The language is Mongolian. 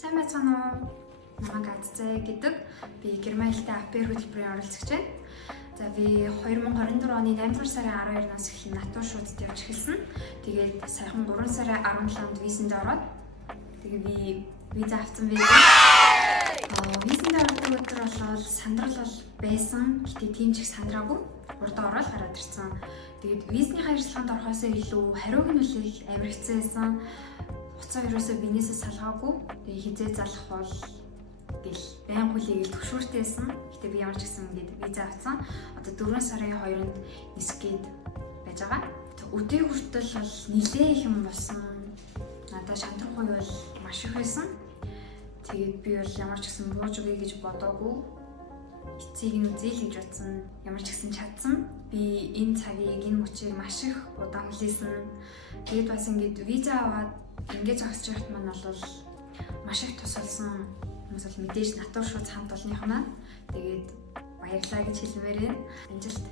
Сайн байцгаана уу? Намайг Аззээ гэдэг. Би Герман хэлтэй АП хөтөлбөрийн оролцогч байна. За би 2024 оны 8 дугаар сарын 12-наас эхлэн натур шуудад явж эхэлсэн. Тэгээд саяхан 3 сарын 17-нд визэнд ороод тэгээд би виза авсан байлаа. Визэнд орох өдөр болоод сандрал бол байсан. Гэтэ тийм ч их сандраагүй. Урдаа ороод гараад ирсэн. Тэгээд визний хариуцлаганд орохоос илүү хариуг нь үлээх амар хэцүү байсан. Хуцаа ерөөсөө бинээсээ салгаагүй. Тэгээ хизээ залах бол гэл байн хүлээгээл төвшүүртэйсэн. Гэтэ би ямар ч гэсэн ингээд виза авсан. Одоо 4 сарын 2-нд нисгээд байж байгаа. Өдний хүртэл бол нэлээ их юм болсон. Надад шантрах үе бол маш их байсан. Тэгээд би бол ямар ч гэсэн бууж өгье гэж бодоогүй. Эцийг нь үзээл гэж бодсон. Ямар ч гэсэн чадсан. Би энэ цагийг, энэ мөчийг маш их удаан хүлээсэн. Тэгээд бас ингээд виза аваад ингээд зогсож байхад маань бол маш их тус болсон. Хүмүүс бол мэдээж натур шууд хамт олонных маань. Тэгээд баярлалаа гэж хэлмээр байна. Амжилт.